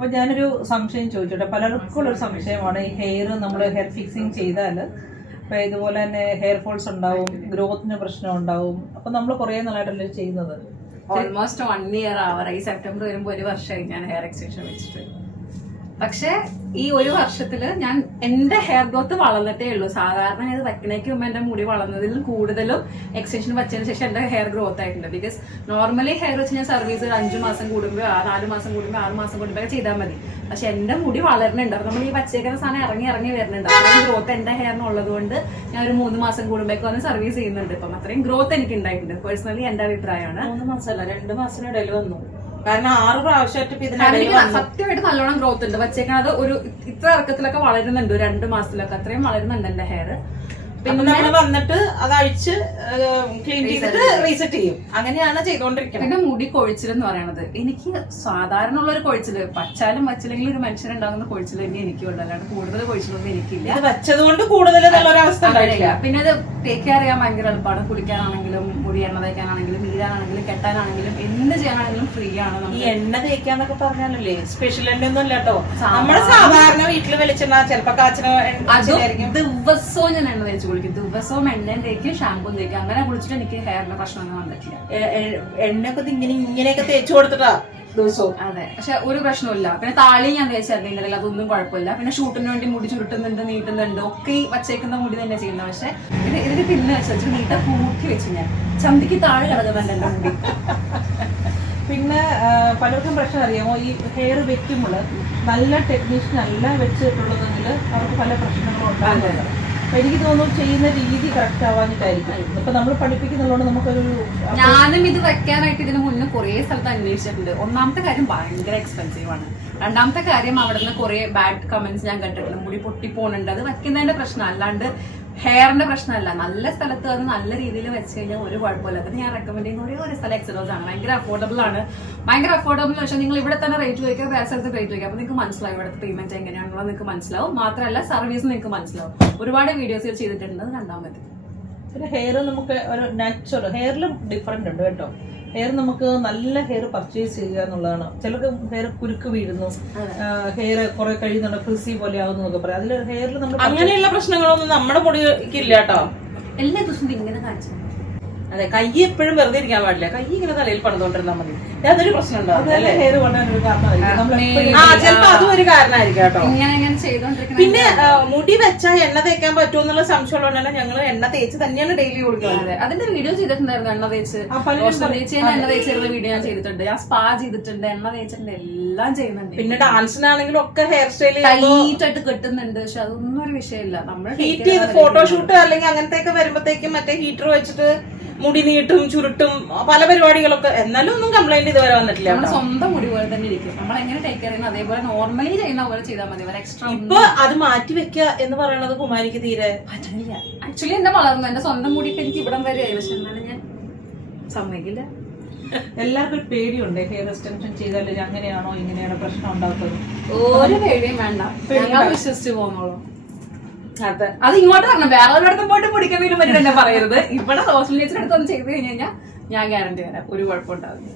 അപ്പൊ ഞാനൊരു സംശയം ചോദിച്ചോട്ടെ, പലർക്കും ഉള്ളൊരു സംശയമാണ് ഈ ഹെയർ നമ്മൾ ഹെയർ ഫിക്സിങ് ചെയ്താൽ ഇപ്പൊ ഇതുപോലെ തന്നെ ഹെയർ ഫോൾസ് ഉണ്ടാവും, ഗ്രോത്തിന് പ്രശ്നം ഉണ്ടാവും. അപ്പൊ നമ്മൾ കുറെ നാളായിട്ടല്ലേ ചെയ്യുന്നത്? Almost 1 year ആവാറായി. സെപ്റ്റംബർ വരുമ്പോ 1 വർഷമായി ഞാൻ ഹെയർ എക്സ്റ്റൻഷൻ വെച്ചിട്ട്. പക്ഷെ ഈ 1 വർഷത്തില് ഞാൻ എന്റെ ഹെയർ ഗ്രോത്ത് വളർന്നിട്ടേ ഉള്ളൂ. സാധാരണ ഇത് വെക്കണേക്ക് മുമ്പ് എന്റെ മുടി വളർന്നതിലും കൂടുതലും എക്സ്റ്റൻഷൻ വെച്ചതിന് ശേഷം എന്റെ ഹെയർ ഗ്രോത്ത് ആയിട്ടുണ്ട്. ബിക്കോസ് നോർമലി ഹെയർ വെച്ച് ഞാൻ സർവീസ് 5 മാസം കൂടുമ്പോൾ 4 മാസം കൂടുമ്പോൾ 6 മാസം കൂടുമ്പോൾ ചെയ്താൽ മതി. പക്ഷെ എന്റെ മുടി വളരുന്നുണ്ട്. അപ്പൊ നമ്മൾ ഈ വച്ചേക്കുന്ന സാധനം ഇറങ്ങി വരുന്നുണ്ട്. അത്രയും ഗ്രോത്ത് എന്റെ ഹെയറിനുള്ളത് കൊണ്ട് ഞാൻ ഒരു 3 മാസം കൂടുമ്പോഴേക്ക് വന്ന് സർവീസ് ചെയ്യുന്നുണ്ട്. ഇപ്പം അത്രയും ഗ്രോത്ത് എനിക്ക് ഉണ്ടായിട്ടുണ്ട്. പേഴ്സണലി എന്റെ അഭിപ്രായമാണ്. 3 മാസമല്ല 2 മാസത്തിനിടയിൽ വന്നു. കാരണം 6 പ്രാവശ്യമായിട്ട് സത്യമായിട്ട് നല്ലോണം ഗ്രോത്ത് ഉണ്ട്. വച്ചേക്കണത് ഒരു ഇത്ര ഇറക്കത്തിലൊക്കെ വളരുന്നുണ്ട്. 2 മാസത്തിലൊക്കെ അത്രയും വളരുന്നുണ്ട് എന്റെ ഹെയർ. പിന്നെ നമ്മൾ വന്നിട്ട് അത് അഴിച്ച് ക്ലീൻ ചെയ്തിട്ട് റീസെറ്റ് ചെയ്യും. അങ്ങനെയാണ് ചെയ്തുകൊണ്ടിരിക്കുന്നത്. പിന്നെ മുടി കൊഴിച്ചിലെന്ന് പറയണത് എനിക്ക് സാധാരണ ഉള്ള ഒരു കൊഴിച്ചില്, വച്ചാലും വച്ചില്ലെങ്കിൽ ഒരു മനുഷ്യനുണ്ടാകുന്ന കൊഴിച്ചിൽ തന്നെ എനിക്കുള്ളൂ. അല്ലാണ്ട് കൂടുതൽ കൊഴിച്ചിലൊന്നും എനിക്കില്ല. വെച്ചത് കൊണ്ട് കൂടുതൽ നല്ലൊരവസ്ഥ ഉണ്ടായില്ല. പിന്നെ അത് ടേക്ക് കെയർ ചെയ്യാൻ ഭയങ്കര എളുപ്പമാണ്. കുളിക്കാനാണെങ്കിലും മുടി എണ്ണ തേക്കാനാണെങ്കിലും നീരാനാണെങ്കിലും കെട്ടാനാണെങ്കിലും എന്ത് ചെയ്യാനാണെങ്കിലും ഫ്രീ ആണ്. ഈ എണ്ണ തേക്കാന്നൊക്കെ പറഞ്ഞാലല്ലേ സ്പെഷ്യൽ എണ്ണ ഒന്നും ഇല്ല കേട്ടോ. നമ്മുടെ സാധാരണ വീട്ടില് വെളിച്ചെണ്ണ ചിലപ്പോ കാച്ചിന് ദിവസവും ഞാൻ എണ്ണ തേച്ചു കുളിക്കും. ദിവസവും എണ്ണയും തേക്കും ഷാമ്പും തേക്കും. അങ്ങനെ കുളിച്ചിട്ട് എനിക്ക് ഹെയറിന്റെ പ്രശ്നമൊന്നും വന്നിട്ടില്ല. എണ്ണയൊക്കെ ഇങ്ങനെയൊക്കെ തേച്ചു കൊടുത്തിട്ടാ ദിവസവും. അതെ, പക്ഷെ ഒരു പ്രശ്നമില്ല. പിന്നെ താളി ഞാൻ തേച്ചിട്ടുണ്ടെങ്കിൽ അതൊന്നും കുഴപ്പമില്ല. പിന്നെ ഷൂട്ടിന് വേണ്ടി മുടി ചുരുട്ടുന്നുണ്ട്, നീട്ടുന്നുണ്ട്, ഒക്കെ ഈ വച്ചേക്കുന്ന മുടി തന്നെ ചെയ്യുന്നത്. പക്ഷെ ഇതിന് പിന്നെ വെച്ചു നീട്ട കൂട്ടി വെച്ചു ഞാൻ ചന്തിക്ക് താഴെ കിടക്കുന്നുണ്ട് എന്റെ മുടി. പിന്നെ പലർക്കും പ്രശ്നം അറിയാമോ, ഈ ഹെയർ വെക്കുമ്പോൾ നല്ല ടെക്നീഷ്യൻ അല്ല വെച്ചിട്ടുള്ളതെങ്കിൽ അവർക്ക് പല പ്രശ്നങ്ങളും ഉണ്ടാകുന്നുണ്ട്. അപ്പൊ എനിക്ക് തോന്നുന്നു ചെയ്യുന്ന രീതി കറക്റ്റ് ആവാഞ്ഞിട്ടായിരിക്കും. ഇപ്പൊ നമ്മൾ പഠിപ്പിക്കുന്നുള്ളതുകൊണ്ട് നമുക്കൊരു ഞാനും ഇത് വെക്കാനായിട്ട് ഇതിന് മുന്നേ കുറെ സ്ഥലത്ത് അന്വേഷിച്ചിട്ടുണ്ട്. ഒന്നാമത്തെ കാര്യം ഭയങ്കര എക്സ്പെൻസീവ് ആണ്. രണ്ടാമത്തെ കാര്യം അവിടെ നിന്ന് കുറെ ബാഡ് കമന്റ്സ് ഞാൻ കണ്ടിട്ടുണ്ട്. മുടി പൊട്ടിപ്പോണുണ്ട്. അത് വെക്കുന്നതിന്റെ പ്രശ്നം അല്ലാണ്ട് ഹെയറിന്റെ പ്രശ്നമല്ല. നല്ല സ്ഥലത്ത് അത് നല്ല രീതിയിൽ വെച്ച് കഴിഞ്ഞാൽ ഒരു കുഴപ്പമില്ല. അത് ഞാൻ റെക്കമെൻഡ് ചെയ്യുന്ന ഒരു സ്ഥലം എക്സലോസ് ആണ്. ഭയങ്കര അഫോർഡബിൾ ആണ്. ഭയങ്കര അഫോർഡബിൾ പക്ഷെ നിങ്ങൾ ഇവിടെ തന്നെ റേറ്റ് ചോദിക്കുക, വേറെ സ്ഥലത്ത് റേറ്റ് ചോദിക്കുക. അപ്പൊ നിങ്ങൾക്ക് മനസ്സിലാവും ഇവിടുത്തെ പേയ്മെന്റ് എങ്ങനെയാണെന്നുള്ളത് നിങ്ങൾക്ക് മനസ്സിലാവും. മാത്രമല്ല സർവീസ് നിങ്ങൾക്ക് മനസ്സിലാവും. ഒരുപാട് വീഡിയോസ് ചെയ്തിട്ടുണ്ട്, അത് കണ്ടാൽ മതി. പിന്നെ ഹെയർ നമുക്ക് ഒരു നാച്ചുറൽ ഹെയറിലും ഡിഫറെന്റ് ഉണ്ട് കേട്ടോ. ഹെയർ നമുക്ക് നല്ല ഹെയർ പർച്ചേസ് ചെയ്യുക എന്നുള്ളതാണ്. ചിലർക്ക് ഹെയർ കുരുക്ക് വീഴുന്നു, ഹെയർ കുറെ കഴിയുന്നുണ്ട്, ഫ്രിസി പോലെ ആവുന്നു എന്നൊക്കെ പറയാം. അതിൽ ഹെയറിൽ നമ്മൾ അങ്ങനെയുള്ള പ്രശ്നങ്ങളൊന്നും നമ്മുടെ പൊടിക്കില്ല കേട്ടോ. എല്ലാ ദിവസവും ഇങ്ങനെ കാണിച്ചു. അതെ, കൈ എപ്പോഴും വെറുതെ ഇരിക്കാൻ പാടില്ല. കൈ ഇങ്ങനെ തലയിൽ പണിതുകൊണ്ടിരുന്നാൽ മതി. അതൊരു പ്രശ്നം ഉണ്ടാവും. ഹെയർ കൊണ്ടൊരു കാരണമായിരിക്കും. അതും ഒരു കാരണമായിരിക്കും കേട്ടോ. പിന്നെ മുടി വെച്ചാൽ എണ്ണ തേക്കാൻ പറ്റുമോ എന്നുള്ള സംശയമുള്ളതുകൊണ്ടാണ് ഞങ്ങൾ എണ്ണ തേച്ച് തന്നെയാണ് ഡെയിലി കൊടുക്കുന്നത്. അതിന്റെ വീഡിയോ ചെയ്തിട്ടുണ്ടായിരുന്നു. എണ്ണ തേച്ച് എണ്ണ തേച്ചിരുന്ന വീഡിയോ ഞാൻ ചെയ്തിട്ടുണ്ട്. ഞാൻ സ്പാ ചെയ്തിട്ടുണ്ട്, എണ്ണ തേച്ചിട്ടുണ്ട്, എല്ലാം ചെയ്യുന്നുണ്ട്. പിന്നെ ഡാൻസിനാണെങ്കിലും ഒക്കെ ഹെയർ സ്റ്റൈൽ ടൈറ്റ് ആയിട്ട് കെട്ടുന്നുണ്ട്. പക്ഷെ അതൊന്നും ഒരു വിഷയമില്ല. നമ്മൾ ഹീറ്റ് ചെയ്ത് ഫോട്ടോഷൂട്ട് അല്ലെങ്കിൽ അങ്ങനത്തെ വരുമ്പോഴത്തേക്കും മറ്റേ ഹീറ്റർ വെച്ചിട്ട് മുടി നീട്ടും ചുരുട്ടും പല പരിപാടികളൊക്കെ. എന്നാലും ഒന്നും കംപ്ലൈന്റ് ഇതുവരെ വന്നിട്ടില്ല. നമ്മുടെ സ്വന്തം മുടി പോലെ തന്നെ ഇരിക്കും. നമ്മൾ എങ്ങനെ ടേക്ക് കെയർ ചെയ്യുന്നത് അതേപോലെ നോർമലി ചെയ്യുന്ന പോലെ ചെയ്താൽ മതി. എക്സ്ട്രാ ഇപ്പൊ അത് മാറ്റി വെക്കുക എന്ന് പറയുന്നത് കുമാരിക്ക് തീരെ പറ്റില്ല. ആക്ച്വലി എന്റെ വളർന്നു എന്റെ സ്വന്തം മുടിക്ക് എനിക്ക് ഇവിടം വരെ ആയി. പക്ഷെ എന്നാലും ഞാൻ സമ്മതിക്കില്ല. എല്ലാവർക്കും ഒരു പേടിയുണ്ട് ഹെയർ എക്സ്റ്റൻഷൻ ചെയ്താൽ അങ്ങനെയാണോ ഇങ്ങനെയാണോ പ്രശ്നം ഉണ്ടാക്കുന്നത്. ഒരു പേടിയും വേണ്ട, ഞങ്ങൾ വിശ്വസിച്ച് പോന്നോളൂ. അത് ഇങ്ങോട്ട് പറഞ്ഞു വേറെ ഒരിടത്തും പോയിട്ട് പൊടിക്കാൻ വേണ്ടി തന്നെ പറയരുത്. ഇവിടെ സോഷ്യൽ മീഡിയയുടെ അടുത്ത് ഒന്ന് ചെയ്ത് കഴിഞ്ഞ് കഴിഞ്ഞാൽ ഞാൻ ഗ്യാരണ്ടി തരാം, ഒരു കുഴപ്പമുണ്ടാവില്ല.